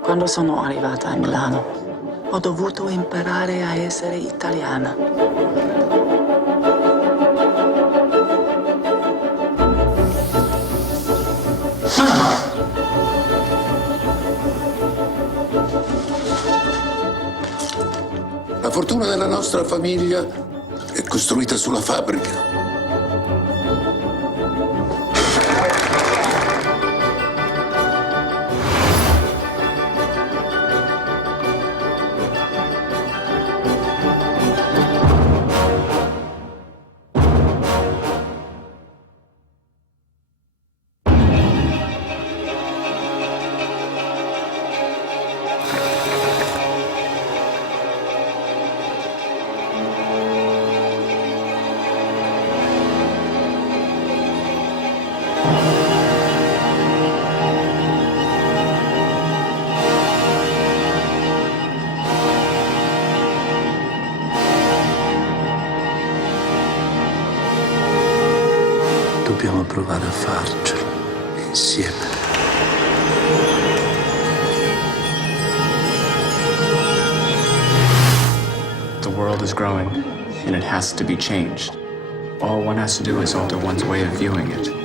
Quando sono arrivata a Milano, ho dovuto imparare a essere italiana. La fortuna della nostra famiglia è costruita sulla fabbrica. Dobbiamo provare a farcela insieme. The world is growing, and it has to be changed. All one has to do is alter one's way of viewing it.